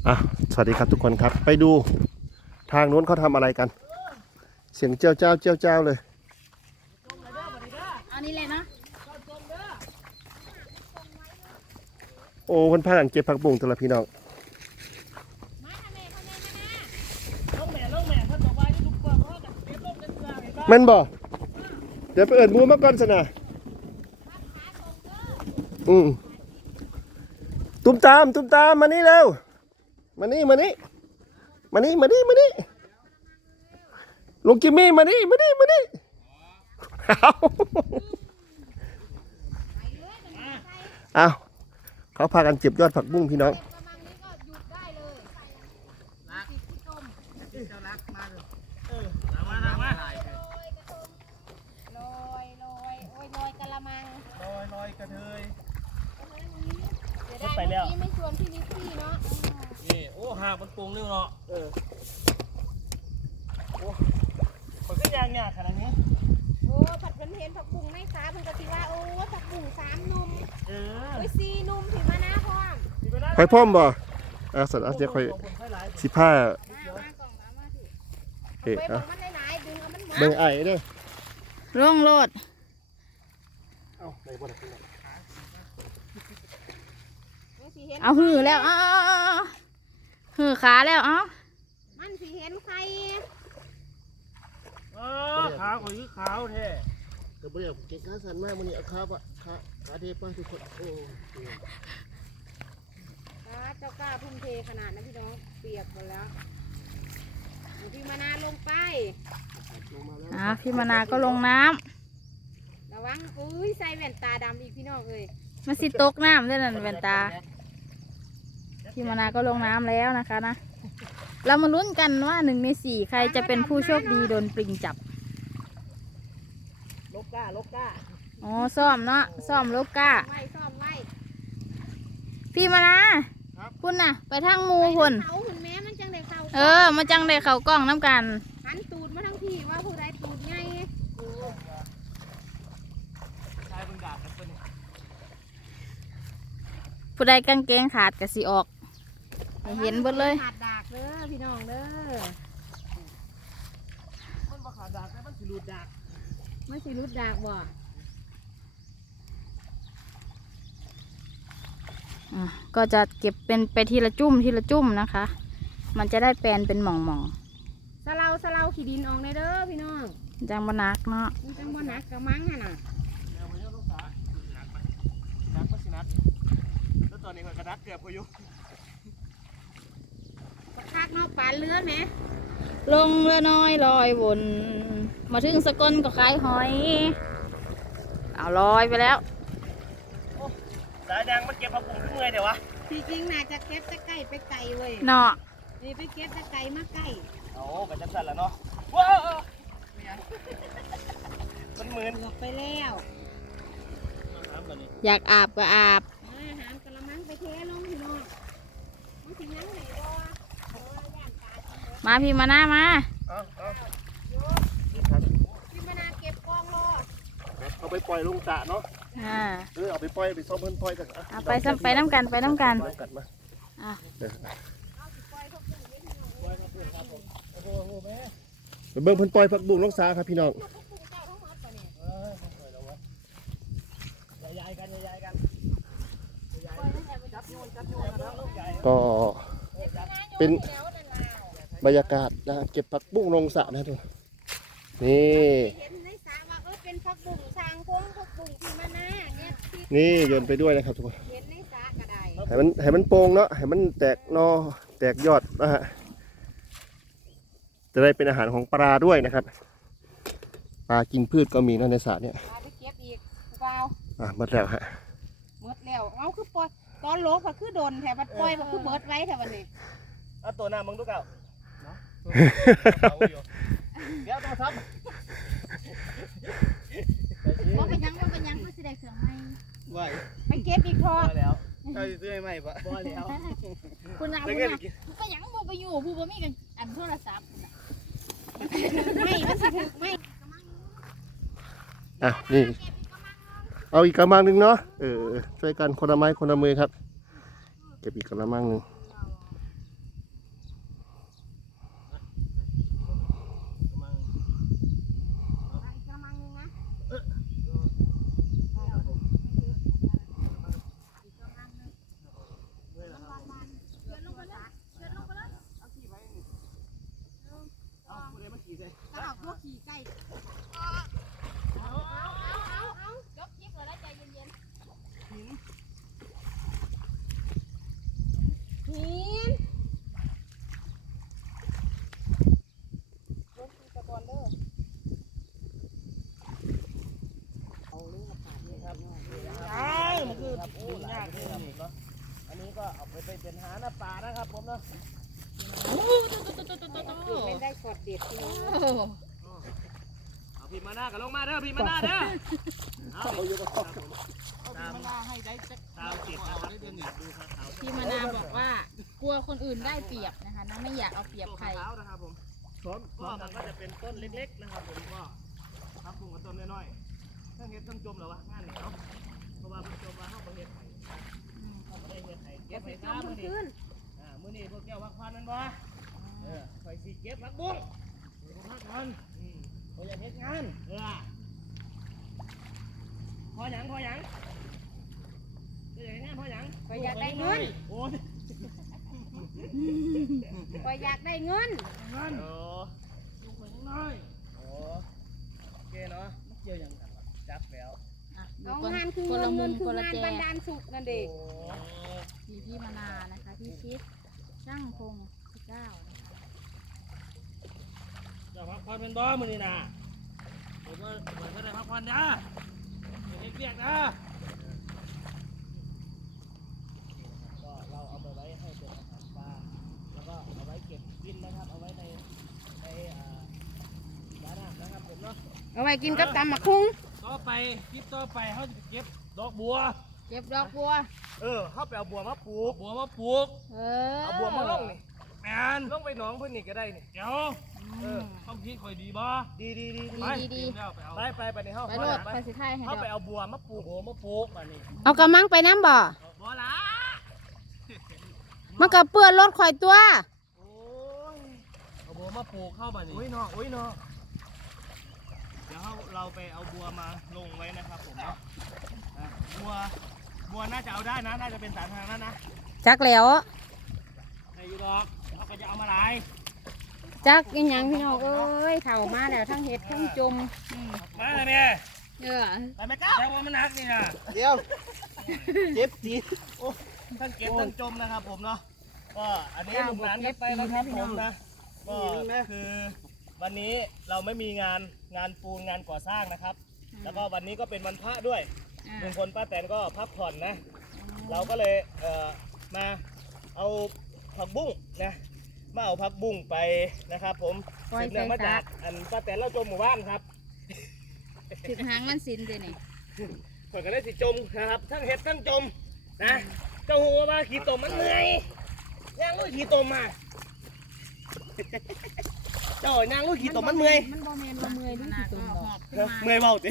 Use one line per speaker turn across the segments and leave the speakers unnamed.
อ่ะสวัสดีครับทุกคนครับไปดูทางนู้นเขาทำอะไรกันเสียงเจ้าเจ้าเจ้าเจ้าเลย
อันนี้เลยนะ
โอ้คนพากันเก็บผักบุ้งตัวละพี่น้องแม่นบ่เดี๋ยวไปเอิดมูมาก่อนสนะตุ้มตามมานี่เร็วมานี่ลุงจิมมี่มานี่เอาเขาพากันเก็บยอดผักบุ้งพี่น้อง
ลอยกระเทย
ไปแล้วไม่ชวนพี่นิกกี้เนาะ
นี่โอ้หามันปรุงนี่เนาะโอ้คนก็ยางเนี่ยขนาดนี้
โอ้ผัดเป็นเห็นผักบุ้งไม่ซ้าเพิ่งกะทิว่าโอ้ผักบุ้ง3 นุ่ม4 นุ่มถึงมาหน้าพร้อม
ไปพร้อมบ่สัตว์อาจจะค่อย15เอ๊ะเบิ่งไอ้เด้อ
ร่องโลดเอาหือแล้วหือขาแล้วมันสิเห็นใคร
ขาของยื้อขาวแท้
แต่บ่อยากเก็บขาสั่นมากมันนี่เอาขาเทป้าทุกคนโอ้
เจ้ากล้าพุ่มเทขนาดนั้นพี่น้องเปียกหมดแล้วพี่มานาลงไปพี่มานาก็ลงน้ำระวังใส่แว่นตาดำอีกพี่น้องเลยมาสิตกน้ำด้วยนั่นแว่นตาพี่มานาก็ลงน้ำแล้วนะคะนะเรามาลุ้นกันว่า1 ใน 4ใครจะเป็นผู้โชคดีโดนปลิงจับ
ลกก้า
อ๋อซ่อมเนาะซ่อมลกก้าพี่มานาคุณน่ะไปทางมูคุณมันจังได้เข้ากล้องน้ำกันหันตูดมาทั้งพี่ว่าผู้ใดตูดไงผู้ใดกางเกงขาดกะสิออกเห็นเบิดเลยขาดดากเด้อพี่น้องเด้อ
มันบ่ขาดดากแต่มันสิรูดดาก
บ่ก็จะเก็บเป็นไปทีละจุ่มนะคะมันจะได้แปลนเป็นหม่องสะเลาขี้ดินออกในเด้อพี่น้องจังบ่หนักเนาะจังบ่หนักกระมังน่ะ
แล้วตอนนี้มันกระดักเกือบพออยู่
คักเนาะปานเรือไหมลงเรือน้อยลอยวนมาถึงสกลก็ขายหอยเอาลอยไปแล้ว
สายแดงมันเก็บผักบุ้งเมื่อยเดี๋ยววะ
จริงๆน่าจะเก็บตะไก่ไปไก่เว้ย
เนาะ
นี่ไปเก็บตะไก่มาไก่
โอ้กันจังสั่นแล้วเนาะว้าวมันเหมือน
ไปแล้วอยากอาบก็อาบหามกระมังไปเทลงพี่น้องมันสิยังไงบ่มาพี่มาหน้ามาพี่มาหน้าเก็บกองรอ
เอาไปปล่อยลงสระเนาะเอาไปปล่อยไปซ้อมเพิ่นปล่อยกัน
ไปน้ำกันมา
เบิ่งเพิ่นปล่อยผักบุ้งลงสาครับพี่น้องก็เป็นบรรยากาศนะเก็บผักบุ้งลงสระนะทุกนี่โยนไปด้วยนะครับทุกคนให้มันโป่งเนาะให้มันแตกนอแตกยอดนะฮะจะได้เป็นอาหารของปลาด้วยนะครับปลากินพืชก็มีในสระเนี่ยหมดแล้วฮะ
เอาคือปล่อยตอนโลกก็คือโดนแถบปล่อยก็คือเบิดไว้แถววันนี้
เอาตัวหน้ามึงดูเก่าเนาะเดี๋ยวต้องซ้ำ
ว่าเป็นยังก็สิได้เครื่องใหม่ไปเก็บอีกพอ
แล้วเอาซื้อใหม่ปะพอแล้ว
คุณเอาไปยังบ่ไปอยู่ผู้บ่มีกันอันโทรศัพท์ไม่มันสิถึกไม่
นี่เอาอีกกระมังหนึ่งเนาะช่วยกันคนละไม้คนละมือครับเก็บอีกกระมังหนึ่ง
ส่ยกคลิปเลยแล้วใจเย็นๆหินรถตีตะกอนเด้อเอาเรื่องขาดเลยครับ
มันคือดึงยากเลยครับเนาะอันนี้ก็เอาไปเป็นหาหน้าป่านะครับผมเนาะ
ไม่ได้กดเด็ดทีนี้
เอาพี่มาหน้ากันลงมาเด้อพี่มาหน้าเด้อเอาอยู่กับผมตามให้ได้ตามจิตนะครับดูครับเขา
พี่มนาบอกว่ากลัวคนอื่นได้เปรียบนะคะนะไม่อยากเอาเปรียบใคร
นะครับผมก็มันก็จะเป็นต้นเล็กๆนะครับผมก็ทำปลูกกับต้นน้อยๆทั้งเห็ดทั้งจมเหรอวะงานเนี่ยเนาะเพราะว่ามันจมมาเข้าประเทศไทยเขาไม่ได้เฮ็ดไทยเก็บไว้ซ้ำมื้อนี้มื้อนี้พวกแก้วพักผ่อนนั่นบ่คอยสิเก็บผักบุ้งพักผ่อนเขาอยากเฮ็ดงานพอหยังจะอยากเฮ็ดงานพอหยัง
ไปอยากได้เงิน
โอ้ย
ไปอยากได้เงิน
ลูกคนน้อยโอเคเนาะเกี่ยวยังกันวะจับแล้ว
เอางานคือเงินคืองานบันดาลสุขนั่นเด็ก
พี่มนานะคะพี่ชิดช่างพงเจ้านะคะ
จะพักผ่อนเป็นบ่มื้อนี้นะผมก็ได้พักผ่อนนะเด็กเรียกนะก็เราเอาไปไว้ให้เป็นอาหารปลาแล้วก็เอาไว้เก็บกินนะครับเอาไว้ในบ้านนะครับผมเนาะ
เอาไว้กินกับตำหมักคุ้ง
ต่อไปคลิปต่อไปเขาจะเก็บดอกบัว
เก็บดอกบัว
เขาไปเอาบัวมาปลูกเอาบัวมาลงนี่แมนลงไปหนองเพื่อนนี่ก็ได้นี่เดี๋ยวต้องคิดค่อยดีบ่ดี
ดี
ไปในห้อง
ไปรถไปสิไทยให้
เขา
ด
ไป
อก
เอาบัวมาปลูกมานี่
เอากระมังไปน้ำบ่
บัวละ
มันก็เปื้อนรถข่อยตัว
โอ้ยเอาบัวมาปลูกเข้ามานี่โอ้ยเนาะเดี๋ยวเราไปเอาบัวมาลงไว้นะครับผมเนาะบัวน่าจะเอาได้นะน่าจะเป็นสาธารณะนะ
จักแล้ว
ในยูดอกเขาก็จะเอามาลาย
จักอีหยังพี่น้องเอ้ยเข่ามาแล้วทั้งเห็ดทั้งจม
มาเลยแม่ ไปไหมครับแต่ว่ามันหนักนี่นะเดี๋ยวเจ็บจีทั้งเก็บทั้งจมนะครับผมเนาะก็อันนี้ลุงหลานก็ไปแล้วครับผมนะก็คือวันนี้เราไม่มีงานปูนงานก่อสร้างนะครับ แล้วก็วันนี้ก็เป็นวันพระด้วยลุงพลป้าแตนก็พักผ่อนนะ เราก็เลยมาเอาผักบุ้งนะมาเอาผักบุ้งไปนะครับผมสืบเนื่องมาจากอันป้าแตนเราจมหมู่บ้านครับ
ถึงหางมันสินเลยนี่
ข่อยก็ได้สิจมนะครับทั้งเห็ดทั้งจมนะเจ้าหัวมาขี่ตมมันเหนื่อยย่างลูกขี่ตมมาเจ้าย่างลูกขี่ตมมันเมื่อย
มันบ่แม่นบ่เมื่อยดิสิตุ่มดอก
เมื่อยเบาติ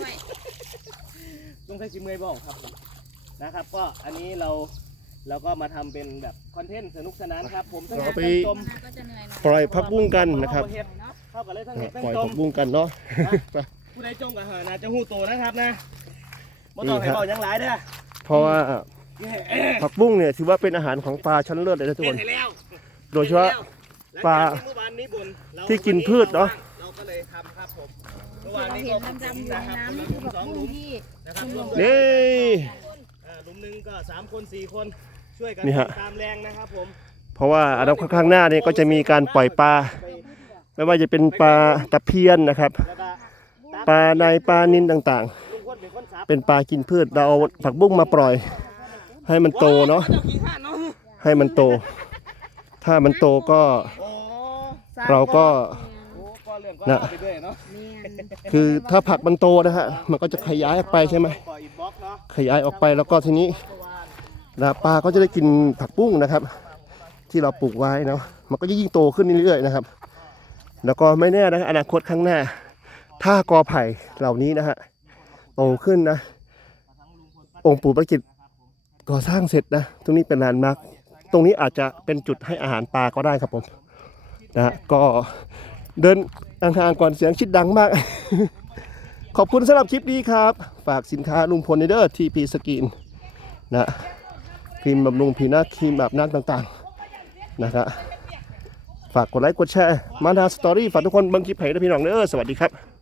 ลุงใช้ชิเมื่อยเบาครับนะครับ ก็อันนี้เราก็มาทำเป็นแบบคอนเทนต์สนุกสนานครับผมทั้งเห็ดทั้งจม
ก็จะเหนื่อยหน่อย
ปล่อยผักบุ้งกันนะครับ
เข้ากันเลยทั้งเห็ดทั้ง
ปล่อย
จ
ผั
ม
กบุ้งกันเนาะ
ผู้ใดจมกับหานาจะหูโตนะครับนะบ่ต้องให้เบายังหลายเด้อ
เพราะว่าผักบุ้งเนี่ยถือว่าเป็นอาหารของปลาชั้นเลิศเลยนะทุกคน โดยเฉพาะปลาที่กินพืชเนาะ
เราก็เลยทำครับผมเมื่อวาน
เรา
นี้
เห็
ก็
นดำๆอยู่ในน้ำนี่คือแบบบุ้งที่
นะครับรวม
นี่
หลุมหนึ่งก็3 คน 4 คนช่วยกัน
นี่ฮะ
ตามแรงนะครับผม
เพราะว่าอนาคตข้างหน้าเนี่ยก็จะมีการปล่อยปลา ไม่ว่าจะเป็นปลาตะเพียนนะครับ
แล้วก็
ปลาในปลานิลต่าง
ลุงพลเป็นคนสับ
ๆ เป็นปลากินพืชเราเอาผักบุ้งมาปล่อย ให้มันโตเนาะ
จ้ขี้ข้านเนาะ
ให้มันโต ถ้ามันโตก็
โอ้
เราก็
ก็เรื่องก็
นะ
เอาไปด้วยเนาะ
คือถ้าผักมันโตนะฮะมันก็จะขยายออกไปใช่ไหม
ปล่อยอินบ็อกซ์เนาะ
ขยายออกไปแล้วก็ทีนี้ปลาก็จะได้กินผักบุ้งนะครับ ที่เราปลูกไว้เนาะมันก็จะยิ่งโตขึ้นเรื่อยๆนะครับ แล้วก็ไม่แน่นะอนาคตข้างหน้า ถ้ากอไผ่เหล่านี้นะฮะโตขึ้นนะองค์ปู่ประกิตก่อสร้างเสร็จนะตรงนี้เป็นลานมาร์คตรงนี้อาจจะเป็นจุดให้อาหารปลาก็ได้ครับผมนะฮะก็เดินห่างๆก่อนเสียงชิดดังมาก ขอบคุณสำหรับคลิปนี้ครับฝากสินค้าลุงพลในเด้อทีพีสกินนะครีมบำรุงผิวหน้าครีมอาบน้ำต่างๆนะครับฝากกดไลค์กดแชร์มาดาสตอรี่ฝากทุกคนเบิ่งคลิปให้ด้วยพี่น้องเด้อสวัสดีครับ